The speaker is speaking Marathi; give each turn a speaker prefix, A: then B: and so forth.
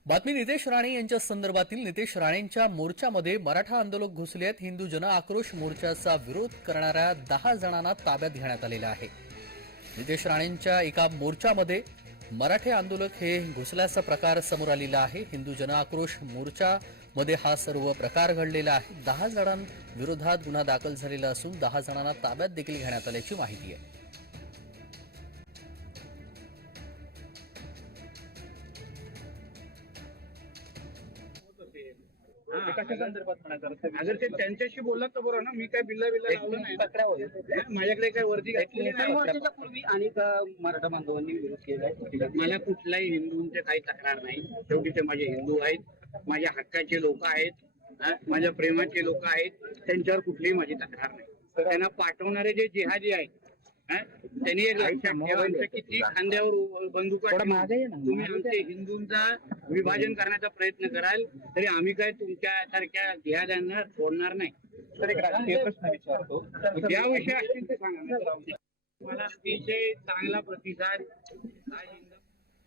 A: बातमी नितेश राणे यांच्या संदर्भातील नितेश राणेंच्या मोर्चामध्ये मराठा आंदोलक घुसले आहेत. हिंदू जन आक्रोश मोर्चाचा विरोध करणाऱ्या 10 जणांना ताब्यात घेण्यात आलेलं आहे. नितेश राणेंच्या एका मोर्चामध्ये मराठे आंदोलक हे घुसल्याचा प्रकार समोर आलेला आहे. हिंदू जन आक्रोश मोर्चामध्ये हा सर्व प्रकार घडलेला आहे. 10 जणांविरोधात गुन्हा दाखल झालेला असून 10 जणांना ताब्यात देखील घेण्यात आल्याची माहिती आहे.
B: अगर ते त्यांच्याशी बोललात तर बरोबर ना. मी काय बिल्ला लावलं नाही. माझ्याकडे काय वर्दी घातलेली नाही.
C: पूर्वी अनेक मराठा बांधवांनी विरोध केला.
B: मला कुठल्याही हिंदूंचे काही तक्रार नाही. शेवटी ते माझे हिंदू आहेत, माझ्या हक्काचे लोक आहेत, माझ्या प्रेमाचे लोक आहेत. त्यांच्यावर कुठलीही माझी तक्रार नाही. त्यांना पाठवणारे जे जिहादी आहेत त्यांनी एक लक्षात ठेवायचं की ती खांद्यावर बंदुका तुम्ही आमचे हिंदूंचा विभाजन करण्याचा प्रयत्न कराल तरी आम्ही काय तुमच्या सारख्या जिहाद्यांना सोडणार नाही.
C: तर एक राजकीय प्रश्न विचारतो.
B: ज्या विषय असतील ते सांगा. मला अतिशय चांगला प्रतिसाद